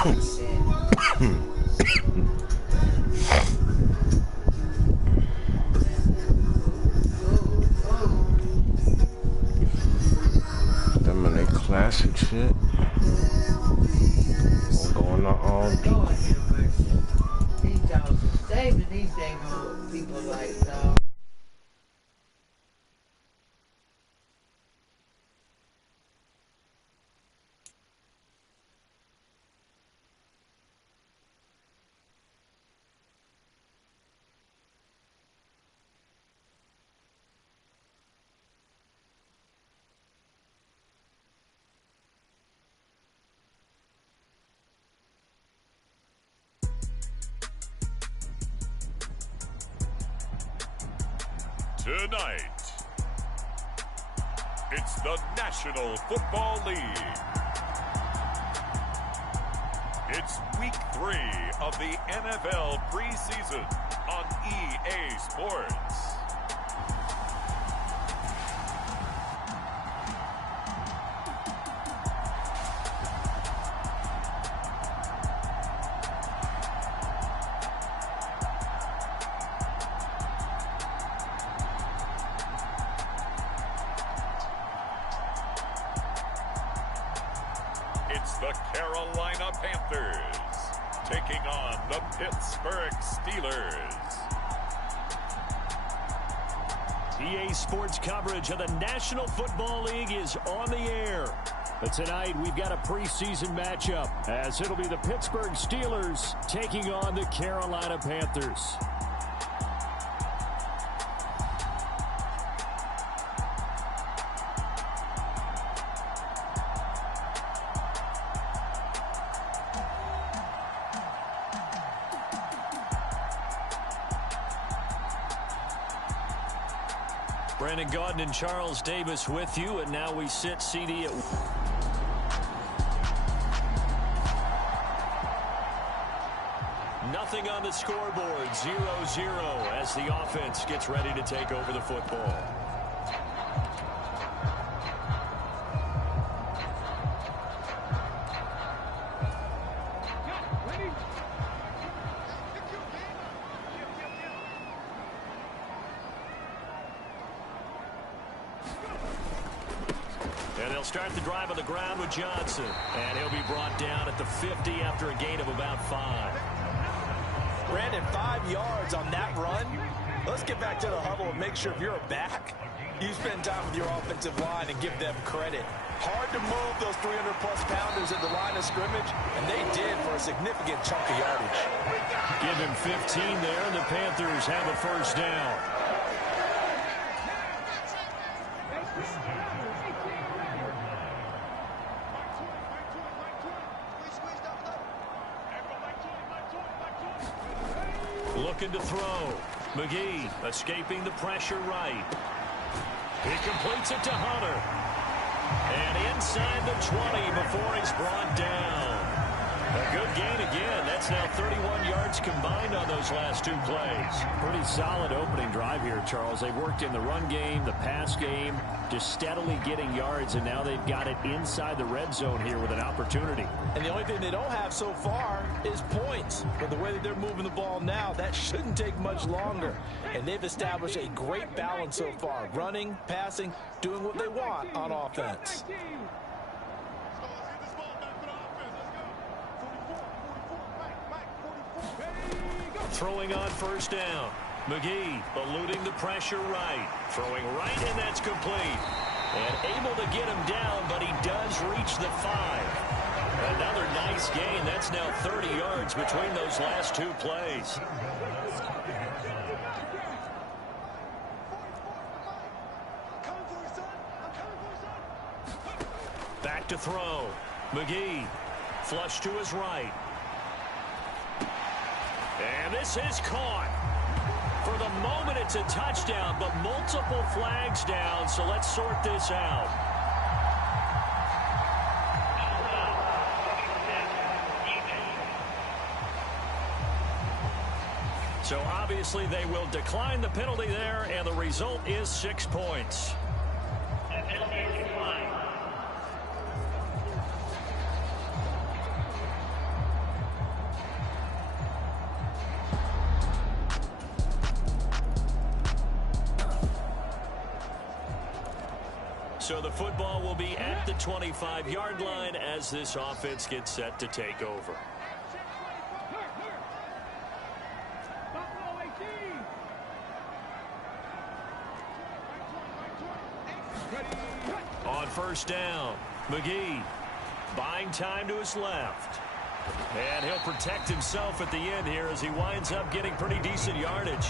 Them and they classic shit. I'm going to all deep. These dogs are saving these dang people like Tonight, it's the National Football League. It's week 3 of the NFL preseason on EA Sports. It's the Carolina Panthers taking on the Pittsburgh Steelers. EA Sports coverage of the National Football League is on the air. But tonight we've got a preseason matchup as it'll be the Pittsburgh Steelers taking on the Carolina Panthers. Brandon Gaudin and Charles Davis with you, and now we sit CD at... Nothing on the scoreboard, 0-0 as the offense gets ready to take over the football. And they'll start the drive on the ground with Johnson. And he'll be brought down at the 50 after a gain of about 5. Brandon, 5 yards on that run. Let's get back to the huddle and make sure if you're a back, you spend time with your offensive line and give them credit. Hard to move those 300-plus pounders at the line of scrimmage, and they did for a significant chunk of yardage. Give him 15 there, and the Panthers have a first down. Looking to throw. McGee escaping the pressure right. He completes it to Hunter. And inside the 20 before he's brought down. A good gain again. That's now 31 yards combined on those last 2 plays. Pretty solid opening drive here, Charles. They've worked in the run game, the pass game, just steadily getting yards, and now they've got it inside the red zone here with an opportunity. And the only thing they don't have so far is points. But the way that they're moving the ball now, that shouldn't take much longer. And they've established a great balance so far. Running, passing, doing what they want on offense. Throwing on first down. McGee eluding the pressure right. Throwing right, and that's complete. And able to get him down, but he does reach the 5. Another nice gain. That's now 30 yards between those last 2 plays. Back to throw. McGee. Flush to his right. And this is caught. For the moment, it's a touchdown, but multiple flags down, so let's sort this out. So obviously they will decline the penalty there, and the result is 6 points. So the football will be at the 25-yard line as this offense gets set to take over. On first down, McGee buying time to his left. And he'll protect himself at the end here as he winds up getting pretty decent yardage.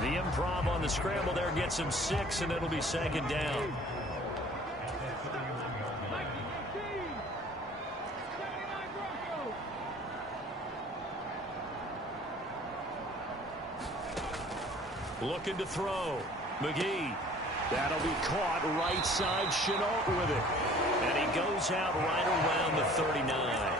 The improv on the scramble there gets him 6, and it'll be second down. Looking to throw. McGee. That'll be caught right side. Chenault with it. And he goes out right around the 39.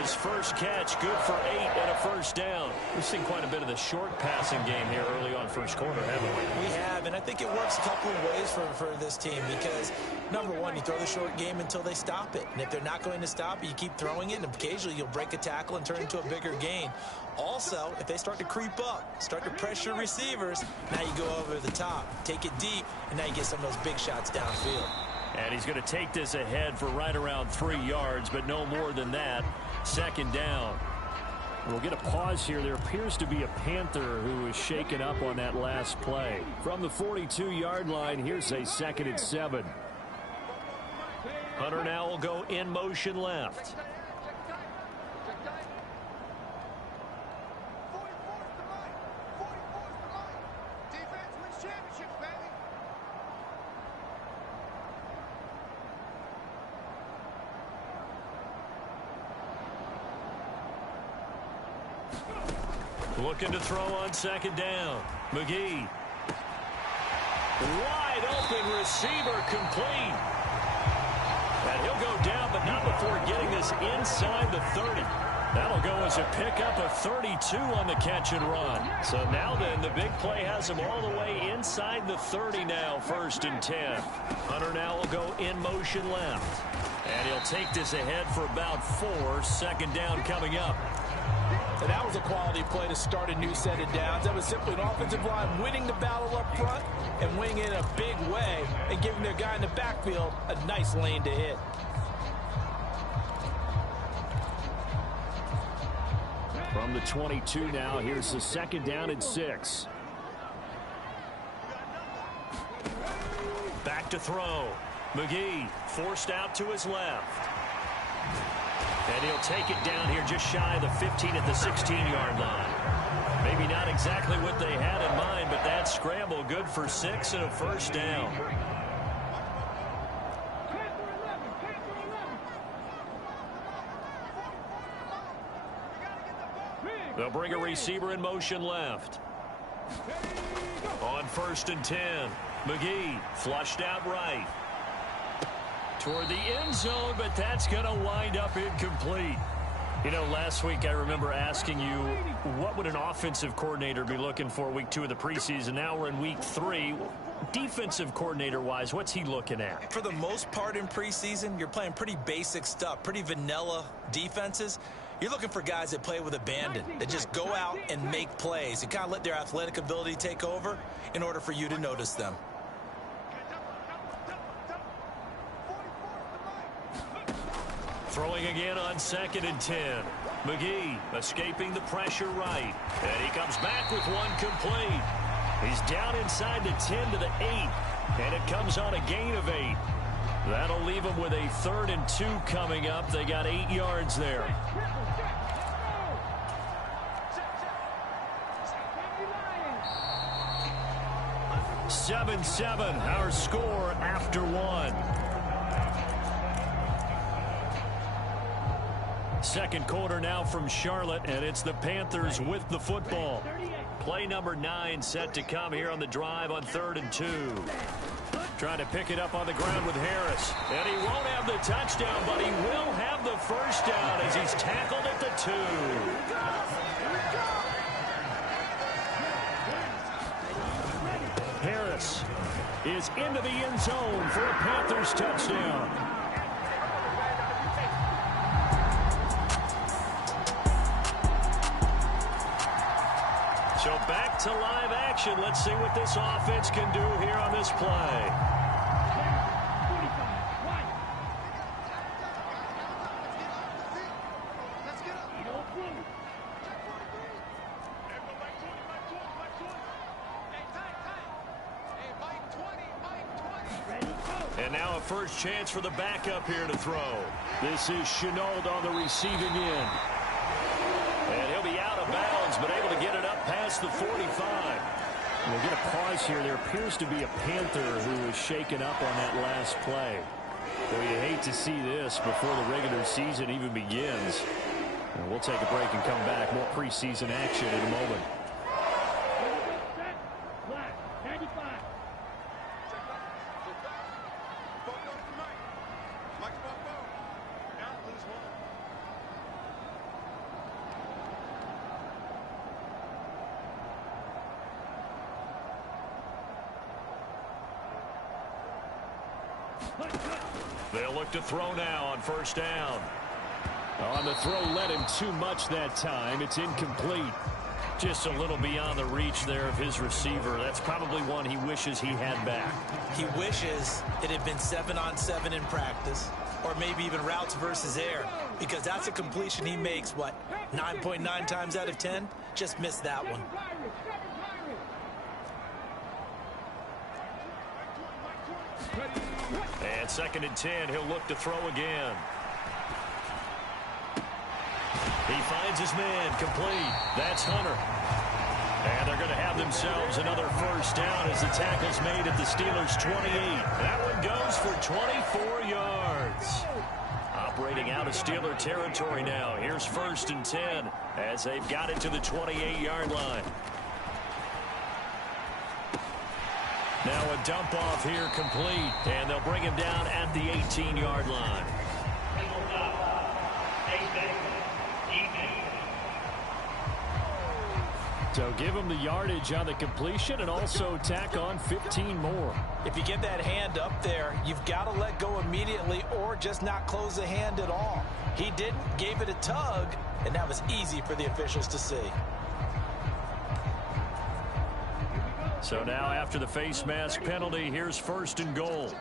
His first catch, good for 8 and a first down. We've seen quite a bit of the short passing game here early on first quarter, haven't we? We have, and I think it works a couple of ways for this team because, number one, you throw the short game until they stop it. And if they're not going to stop it, you keep throwing it, and occasionally you'll break a tackle and turn into a bigger gain. Also, if they start to creep up, start to pressure receivers, now you go over the top, take it deep, and now you get some of those big shots downfield. And he's going to take this ahead for right around 3 yards, but no more than that. Second down. We'll get a pause here. There appears to be a Panther who is shaken up on that last play. From the 42-yard line, here's a 2nd and 7. Hunter now will go in motion left. Looking to throw on second down. McGee. Wide open receiver complete. And he'll go down, but not before getting this inside the 30. That'll go as a pickup of 32 on the catch and run. So now then, the big play has him all the way inside the 30 now, 1st and 10. Hunter now will go in motion left. And he'll take this ahead for about 4. 2nd down coming up. And that was a quality play to start a new set of downs. That was simply an offensive line winning the battle up front and winning it in a big way and giving their guy in the backfield a nice lane to hit. From the 22 now, here's the 2nd down and 6. Back to throw. McGee forced out to his left. And he'll take it down here just shy of the 15 at the 16-yard line. Maybe not exactly what they had in mind, but that scramble good for 6 and a first down. They'll bring a receiver in motion left. On 1st and 10, McGee flushed out right. Toward the end zone, but that's going to wind up incomplete. You know, last week I remember asking you, what would an offensive coordinator be looking for week 2 of the preseason? Now we're in week 3. Defensive coordinator-wise, what's he looking at? For the most part in preseason, you're playing pretty basic stuff, pretty vanilla defenses. You're looking for guys that play with abandon, that just go out and make plays and kind of let their athletic ability take over in order for you to notice them. Throwing again on 2nd and 10. McGee escaping the pressure right. And he comes back with one complete. He's down inside the 10 to the 8. And it comes on a gain of 8. That'll leave him with a 3rd and 2 coming up. They got 8 yards there. Seven, our score after 1. Second quarter now from Charlotte, and it's the Panthers with the football. Play number 9 set to come here on the drive on 3rd and 2. Trying to pick it up on the ground with Harris. And he won't have the touchdown, but he will have the first down as he's tackled at the 2. Harris is into the end zone for a Panthers touchdown. So back to live action. Let's see what this offense can do here on this play. And now a first chance for the backup here to throw. This is Chenault on the receiving end. And he'll be out of bounds, but able to get it up past the 45. We'll get a pause here. There appears to be a Panther who was shaken up on that last play. Well, you hate to see this before the regular season even begins. And we'll take a break and come back. More preseason action in a moment. They'll look to throw now on first down. On the throw, led him too much that time. It's incomplete. Just a little beyond the reach there of his receiver. That's probably one he wishes he had back. He wishes it had been 7-on-7 in practice, or maybe even routes versus air, because that's a completion he makes, what, 9.9 times out of 10? Just missed that one. And 2nd and 10, he'll look to throw again. He finds his man, complete. That's Hunter. And they're going to have themselves another first down as the tackle's made at the Steelers' 28. That one goes for 24 yards. Operating out of Steeler territory now. Here's 1st and 10 as they've got it to the 28-yard line. Now a dump off here complete, and they'll bring him down at the 18-yard line. So give him the yardage on the completion and also tack on 15 more. If you get that hand up there, you've got to let go immediately or just not close the hand at all. He didn't, gave it a tug, and that was easy for the officials to see. So now after the face mask penalty, here's 1st and goal.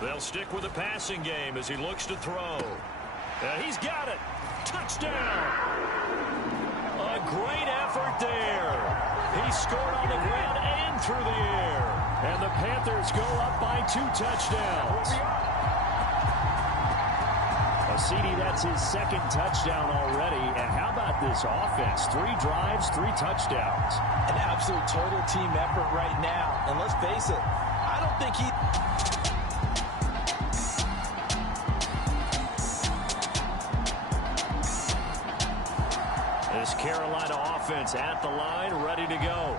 They'll stick with the passing game as he looks to throw. He's got it. Touchdown. A great effort there. He scored on the ground and through the air. And the Panthers go up by 2 touchdowns. CD, that's his 2nd touchdown already. And how about this offense? 3 drives, 3 touchdowns. An absolute total team effort right now. And let's face it, I don't think he... This Carolina offense at the line, ready to go.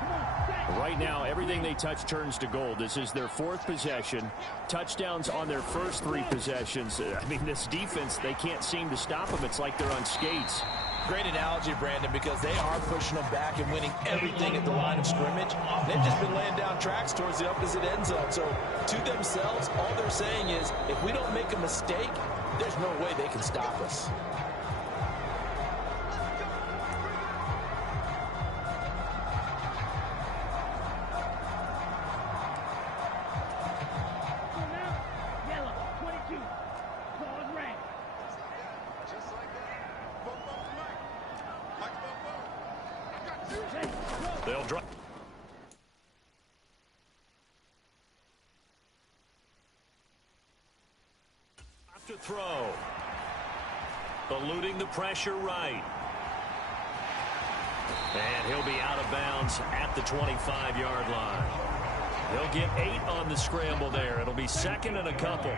Right now, everything they touch turns to gold. This is their 4th possession. Touchdowns on their first 3 possessions. I mean, this defense, they can't seem to stop them. It's like they're on skates. Great analogy, Brandon, because they are pushing them back and winning everything at the line of scrimmage. They've just been laying down tracks towards the opposite end zone. So, to themselves, all they're saying is, if we don't make a mistake, there's no way they can stop us. They'll drop. To throw. Eluding the pressure right. And he'll be out of bounds at the 25-yard line. He'll get 8 on the scramble there. It'll be 2nd and a couple.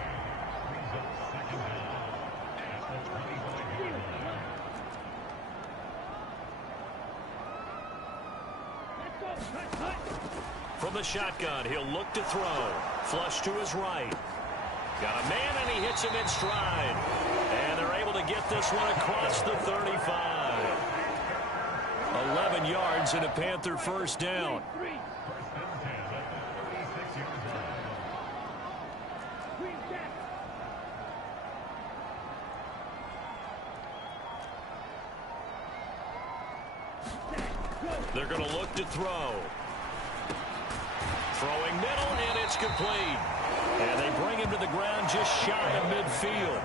From the shotgun, he'll look to throw. Flush to his right. Got a man, and he hits him in stride. And they're able to get this one across the 35. 11 yards and a Panther first down. They're going to look to throw. Throwing middle, and it's complete. And they bring him to the ground just shy of midfield.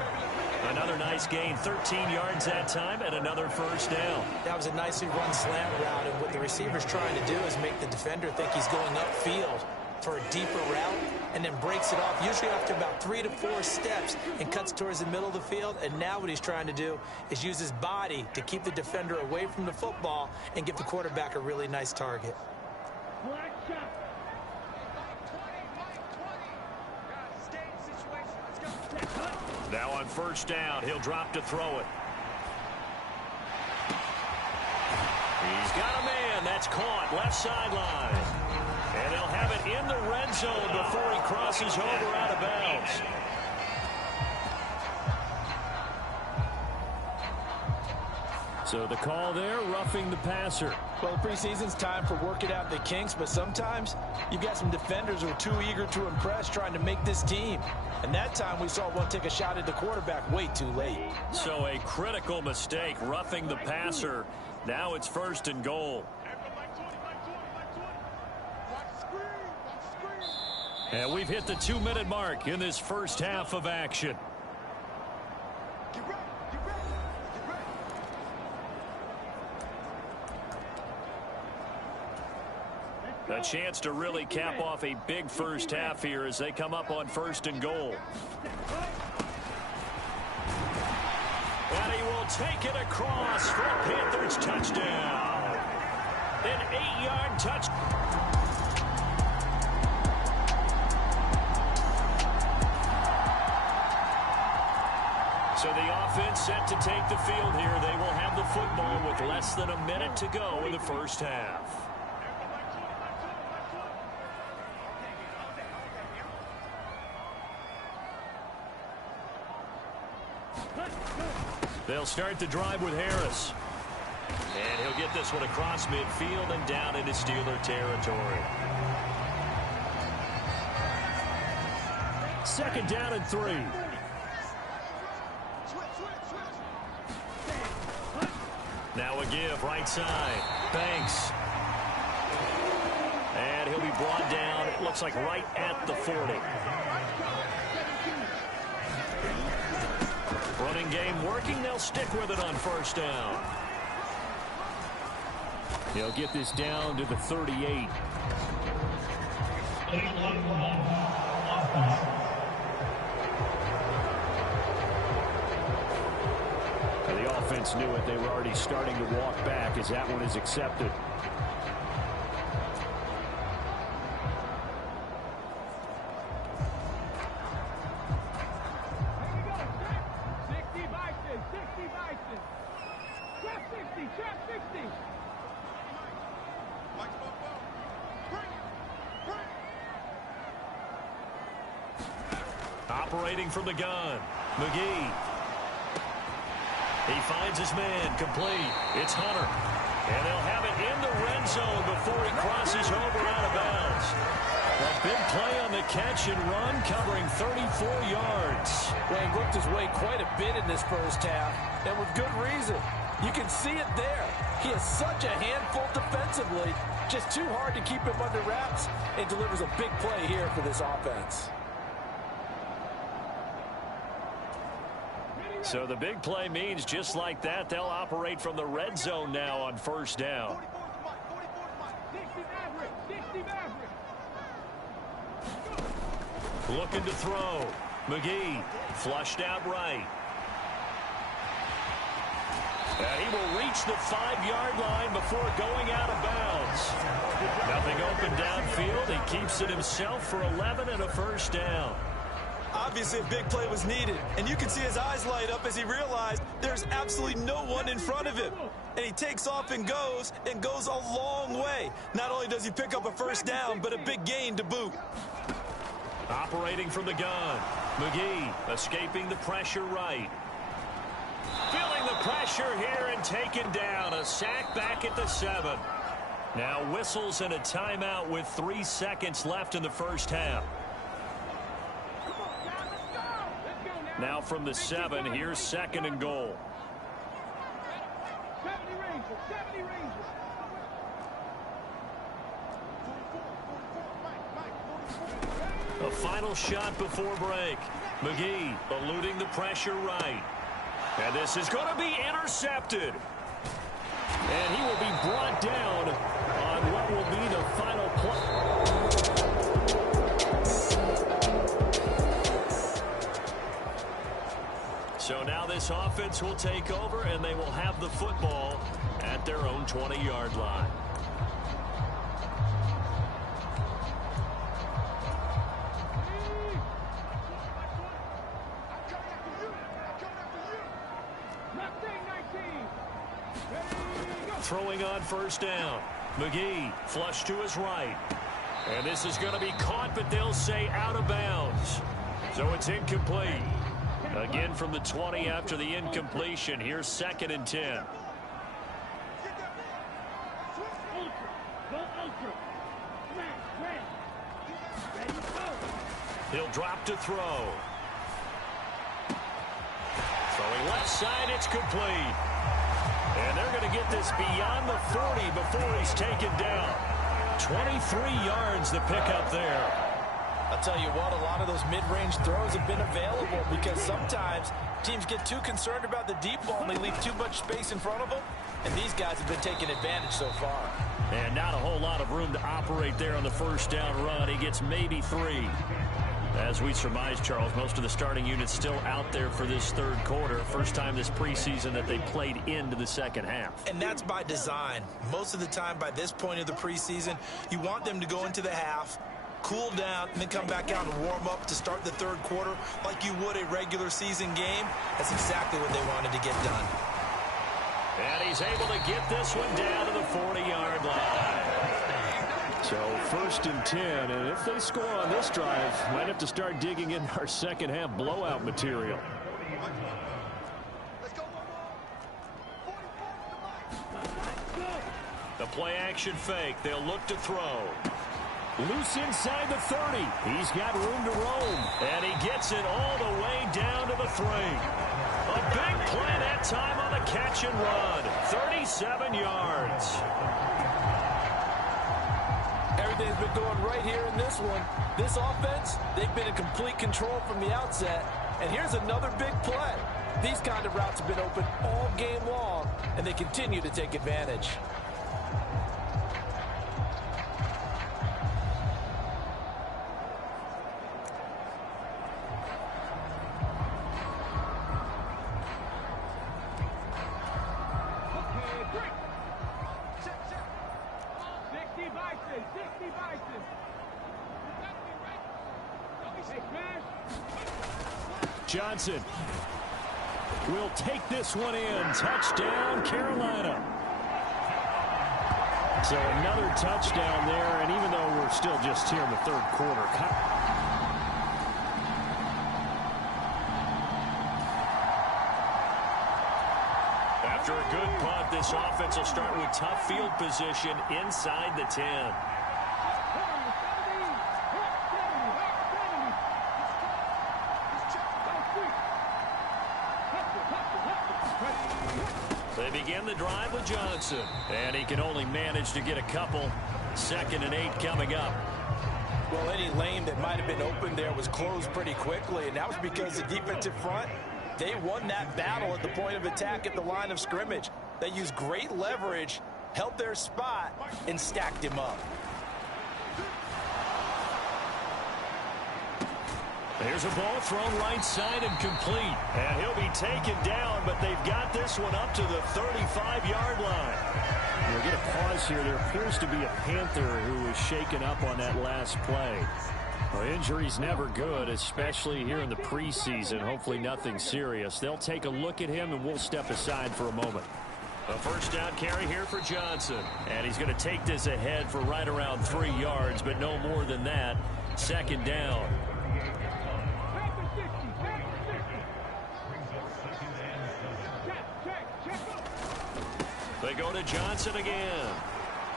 Another nice gain, 13 yards that time, and another first down. That was a nicely run slant route, and what the receiver's trying to do is make the defender think he's going upfield for a deeper route, and then breaks it off, usually after about 3 to 4 steps, and cuts towards the middle of the field. And now what he's trying to do is use his body to keep the defender away from the football and give the quarterback a really nice target. Now on first down, he'll drop to throw it. He's got a man. That's caught left sideline. And they'll have it in the red zone before he crosses over out of bounds. So the call there, roughing the passer. Well, the preseason's time for working out the kinks, but sometimes you've got some defenders who are too eager to impress, trying to make this team. And that time we saw one take a shot at the quarterback way too late. So a critical mistake, roughing the passer. Now it's first and goal. And we've hit the 2-minute mark in this first half of action. A chance to really cap off a big first half here as they come up on first and goal. And he will take it across for a Panthers touchdown. An 8-yard touchdown. So the offense set to take the field here. They will have the football with less than a minute to go in the first half. They'll start the drive with Harris. And he'll get this one across midfield and down into Steeler territory. Second down and 3. Now a give, right side. Banks. And he'll be brought down, it looks like right at the 40. Running game working, they'll stick with it on first down. He'll get this down to the 38. The offense knew it. They were already starting to walk back as that one is accepted. Operating from the gun, McGee. He finds his man, complete. It's Hunter. And they'll have it in the red zone before he crosses over out of bounds. A big play on the catch and run, covering 34 yards. Well, he worked his way quite a bit in this first half, and with good reason. You can see it there. He is such a handful defensively, just too hard to keep him under wraps, and delivers a big play here for this offense. So the big play means just like that, they'll operate from the red zone now on first down. Looking to throw. McGee flushed out right. And he will reach the 5-yard line before going out of bounds. Nothing open downfield. He keeps it himself for 11 and a first down. Obviously, a big play was needed, and you can see his eyes light up as he realized there's absolutely no one in front of him. And he takes off and goes a long way. Not only does he pick up a first down, but a big gain to boot. Operating from the gun, McGee escaping the pressure right. Feeling the pressure here and taken down. A sack back at the 7. Now whistles and a timeout with 3 seconds left in the first half. Now from the 7, here's second and goal. A final shot before break. McGee eluding the pressure right. And this is going to be intercepted. And he will be brought down on what will be the final play. So now this offense will take over, and they will have the football at their own 20-yard line. Throwing on first down. McGee flush to his right. And this is going to be caught, but they'll say out of bounds. So it's incomplete. Again from the 20 after the incompletion. Here's 2nd and 10. He'll drop to throw. Throwing left side, it's complete. And they're going to get this beyond the 40 before he's taken down. 23 yards the pickup there. I'll tell you what, a lot of those mid-range throws have been available because sometimes teams get too concerned about the deep ball and they leave too much space in front of them. And these guys have been taking advantage so far. And not a whole lot of room to operate there on the first down run. He gets maybe 3. As we surmise, Charles, most of the starting units still out there for this third quarter. First time this preseason that they played into the second half. And that's by design. Most of the time by this point of the preseason, you want them to go into the half, cool down, and then come back out and warm up to start the third quarter like you would a regular season game. That's exactly what they wanted to get done. And he's able to get this one down to the 40-yard line. So 1st and 10, and if they score on this drive, might have to start digging in our second half blowout material. The play action fake. They'll look to throw. Loose inside the 30. He's got room to roam. And he gets it all the way down to the 3. A big play that time on the catch and run. 37 yards. Everything's been going right here in this one. This offense, they've been in complete control from the outset. And here's another big play. These kind of routes have been open all game long, and they continue to take advantage. Johnson will take this one in. Touchdown, Carolina. So another touchdown there, and even though we're still just here in the third quarter. After a good punt, this offense will start with tough field position inside the 10. They begin the drive with Johnson, and he can only manage to get a couple. 2nd and 8 coming up. Well, any lane that might have been open there was closed pretty quickly, and that was because the defensive front, they won that battle at the point of attack at the line of scrimmage. They used great leverage, held their spot, and stacked him up. Here's a ball thrown right side and complete. And he'll be taken down, but they've got this one up to the 35-yard line. We'll get a pause here. There appears to be a Panther who was shaken up on that last play. Well, injury's never good, especially here in the preseason. Hopefully nothing serious. They'll take a look at him, and we'll step aside for a moment. A first down carry here for Johnson. And he's going to take this ahead for right around 3 yards, but no more than that. 2nd down. They go to Johnson again.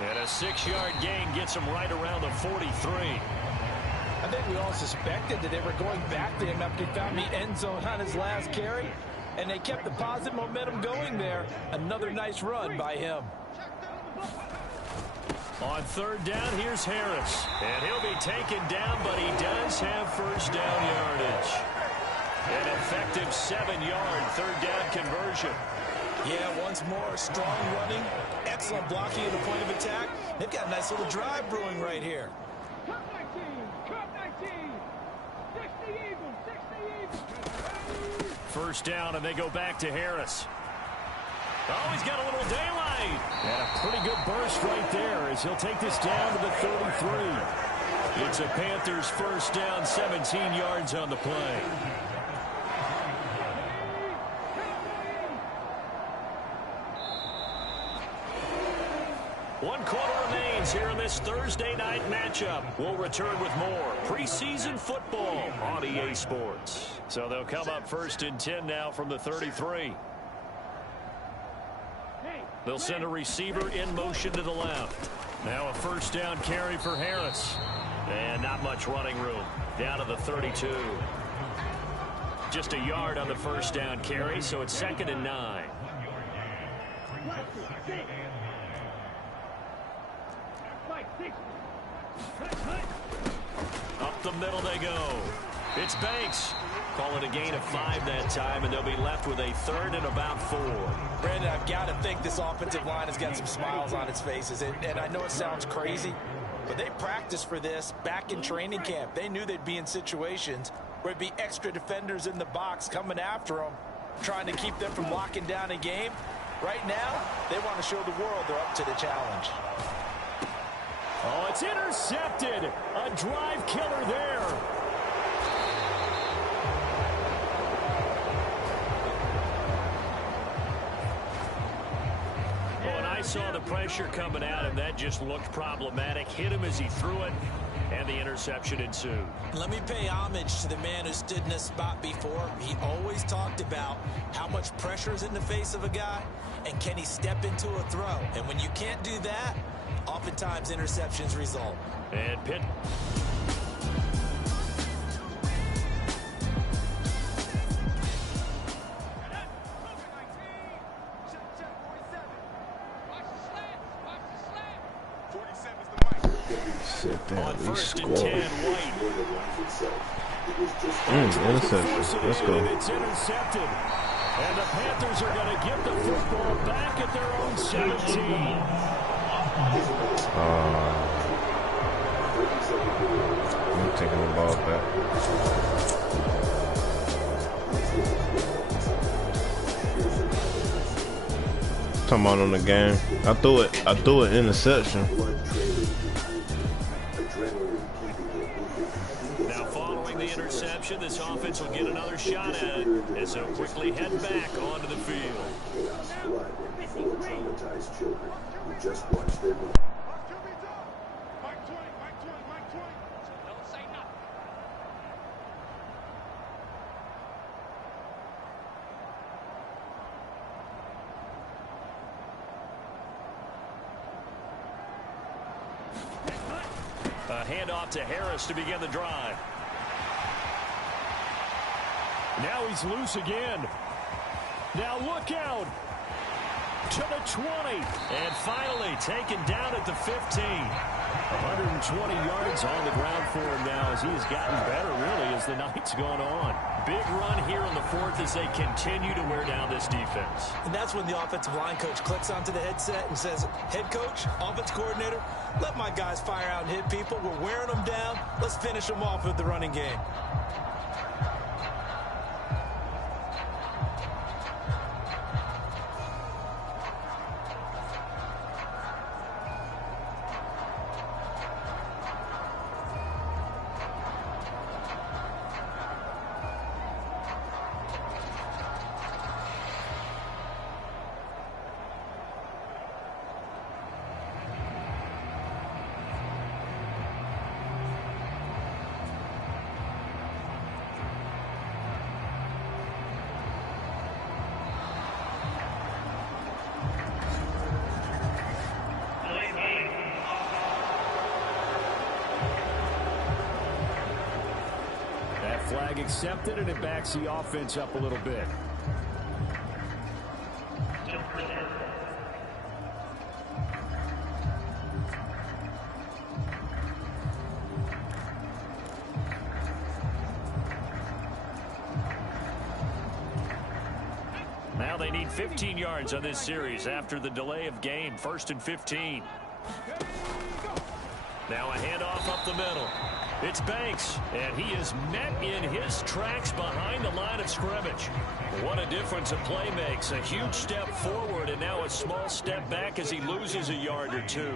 And a 6-yard gain gets him right around the 43. I think we all suspected that they were going back to him after he found the end zone on his last carry. And they kept the positive momentum going there. Another nice run by him. On 3rd down, here's Harris. And he'll be taken down, but he does have first down yardage. An effective 7-yard third down conversion. Yeah, once more, strong running, excellent blocking at the point of attack. They've got a nice little drive brewing right here. First down, and they go back to Harris. Oh, he's got a little daylight. And a pretty good burst right there as he'll take this down to the 33. It's a Panthers first down, 17 yards on the play. One quarter remains here in this Thursday night matchup. We'll return with more preseason football on EA Sports. So they'll come up first and 10 now from the 33. They'll send a receiver in motion to the left. Now a first down carry for Harris. And not much running room. Down to the 32. Just a yard on the first down carry, so it's 2nd and 9. Up the middle they go. It's Banks. Call it a gain of 5 that time, and they'll be left with a 3rd and about 4. Brandon, I've got to think this offensive line has got some smiles on its faces. And I know it sounds crazy, but they practiced for this back in training camp. They knew they'd be in situations where it'd be extra defenders in the box coming after them, trying to keep them from locking down a game. Right now, they want to show the world they're up to the challenge. Oh, it's intercepted. A drive killer there. When I saw the pressure coming at him, that just looked problematic. Hit him as he threw it, and the interception ensued. Let me pay homage to the man who stood in this spot before. He always talked about how much pressure is in the face of a guy, and can he step into a throw. And when you can't do that, oftentimes interceptions result. And Pitt. Sit there, On we first score. and 10, White. Interception. Let's go. It's intercepted. And the Panthers are going to get the football back at their own 17. I'm taking the ball back. Talking about on the game. I threw it interception. Now following the interception, this offense will get another shot at it as they'll quickly head back onto the field. Before traumatized children who just watch their movies. A handoff to Harris to begin the drive. Now he's loose again. Now look out. To the 20. And finally taken down at the 15. 120 yards on the ground for him now as he's gotten better really as the night's gone on. Big run here in the 4th as they continue to wear down this defense. And that's when the offensive line coach clicks onto the headset and says, head coach, offense coordinator, let my guys fire out and hit people. We're wearing them down. Let's finish them off with the running game. Flag accepted, and it backs the offense up a little bit. they need 15 yards on this series after the delay of game. 1st and 15. Now a handoff up the middle. It's Banks, and he is met in his tracks behind the line of scrimmage. What a difference a play makes. A huge step forward and now a small step back as he loses a yard or two.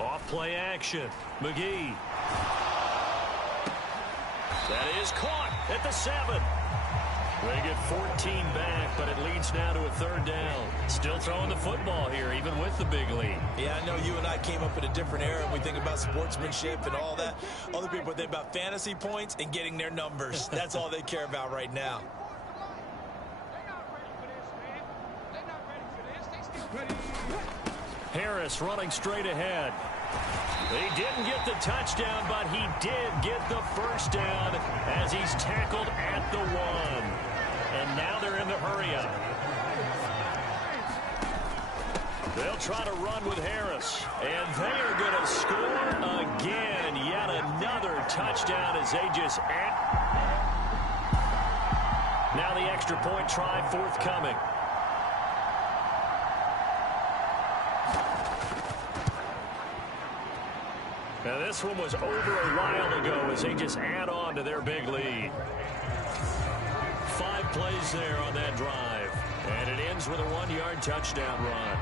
Off play action. McGee. That is caught at the 7. They get 14 back, but it leads now to a 3rd down. Still throwing the football here, even with the big lead. Yeah, I know you and I came up in a different era. And we think about sportsmanship and all that. Other people think about fantasy points and getting their numbers. That's all they care about right now. Harris running straight ahead. He didn't get the touchdown, but he did get the 1st down as he's tackled at the 1. And now they're in the hurry-up. They'll try to run with Harris. And they are going to score again. Yet another touchdown as they just now the extra point try forthcoming. Now this one was over a while ago as they just add on to their big lead. 5 plays there on that drive. And it ends with a 1-yard touchdown run.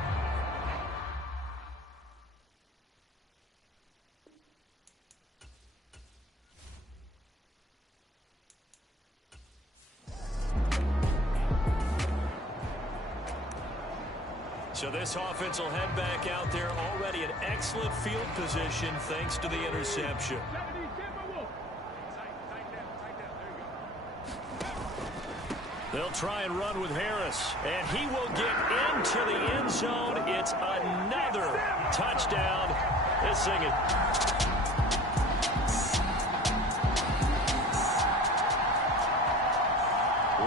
So this offense will head back out there, already in excellent field position thanks to the interception. They'll try and run with Harris, and he will get into the end zone. It's another touchdown. Let's sing it.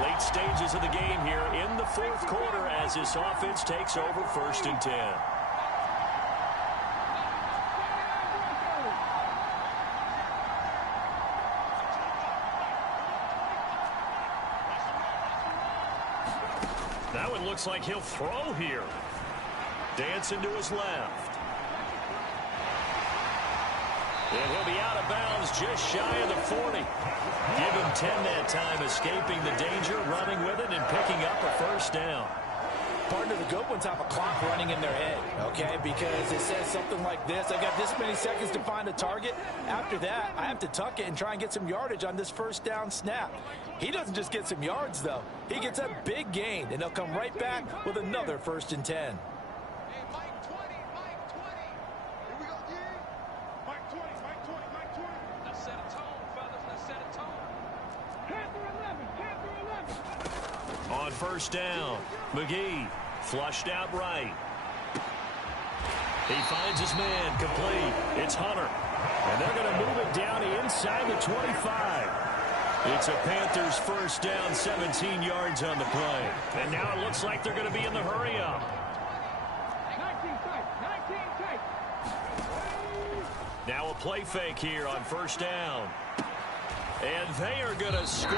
Late stages of the game here in the 4th quarter as this offense takes over 1st and 10. That one looks like he'll throw here. Dancing to his left. And he'll be out of bounds just shy of the 40. Give him 10 that time, escaping the danger, running with it, and picking up a 1st down. Partner, the good ones have a clock running in their head, okay? Because it says something like this. I got this many seconds to find a target. After that, I have to tuck it and try and get some yardage on this 1st down snap. He doesn't just get some yards, though. He gets a big gain, and they'll come right back with another 1st and 10. On 1st down, McGee flushed out right. He finds his man complete. It's Hunter. And they're going to move it down inside the 25. It's a Panthers 1st down, 17 yards on the play. And now it looks like they're going to be in the hurry-up. Now a play fake here on 1st down. And they are going to score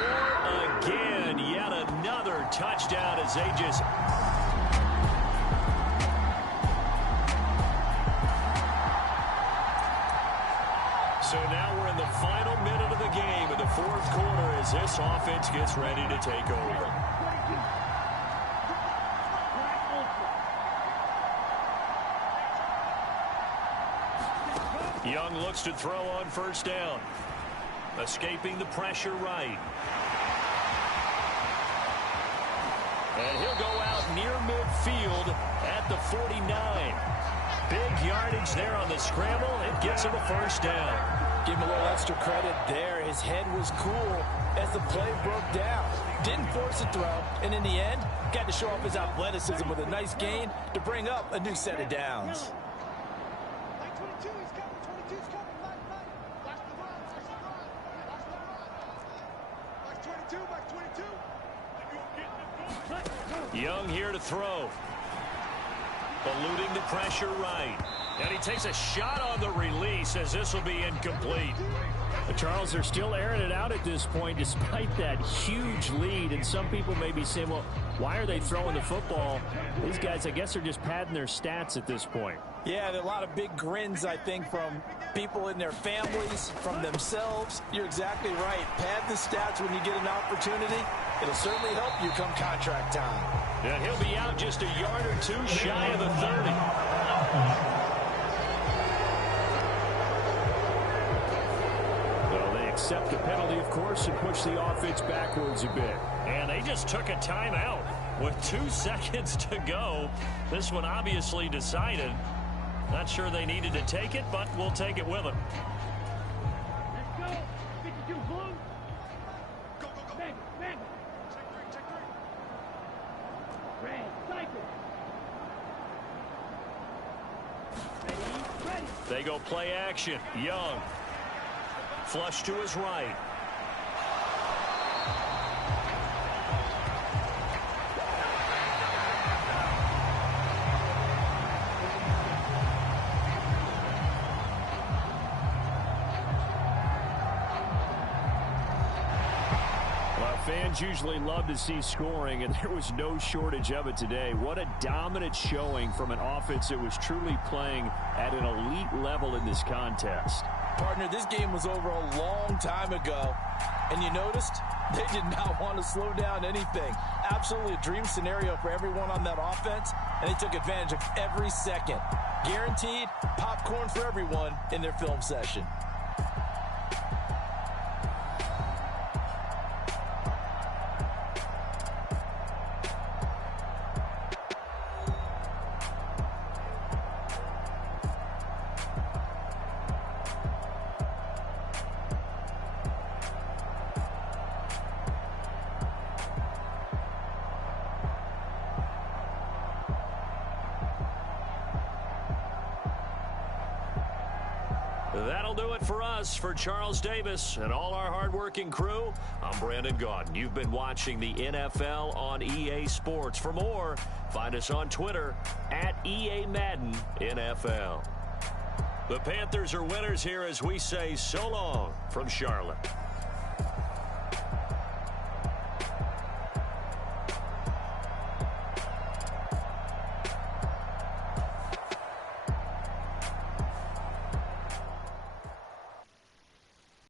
again. Yet another touchdown as they just... So now we're in the final minute of the game in the 4th quarter as this offense gets ready to take over. Young looks to throw on 1st down. Escaping the pressure right. And he'll go out near midfield at the 49. Big yardage there on the scramble. It gets him a 1st down. Give him a little extra credit there. His head was cool as the play broke down. Didn't force a throw, and in the end, got to show off his athleticism with a nice gain to bring up a new set of downs. Young here to throw. Eluding the pressure right. And he takes a shot on the release as this will be incomplete. Charles, they're still airing it out at this point despite that huge lead. And some people may be saying, well, why are they throwing the football? These guys, I guess, are just padding their stats at this point. Yeah, there are a lot of big grins, I think, from people in their families, from themselves. You're exactly right. Pad the stats when you get an opportunity. It'll certainly help you come contract time. And he'll be out just a yard or two shy of the 30. Accept the penalty, of course, and push the offense backwards a bit. And they just took a timeout with 2 seconds to go. This one obviously decided. Not sure they needed to take it, but we'll take it with them. Let's go. 52 blue. Go. Bang. Check three. Red, cycle. Ready. They go play action. Young. Flush to his right. Well, fans usually love to see scoring, and there was no shortage of it today. What a dominant showing from an offense that was truly playing at an elite level in this contest. Partner, this game was over a long time ago, and you noticed they did not want to slow down anything. Absolutely a dream scenario for everyone on that offense, and they took advantage of every second. Guaranteed popcorn for everyone in their film session. That'll do it for us. For Charles Davis and all our hardworking crew, I'm Brandon Gaudin. You've been watching the NFL on EA Sports. For more, find us on Twitter at EA Madden NFL. The Panthers are winners here as we say so long from Charlotte.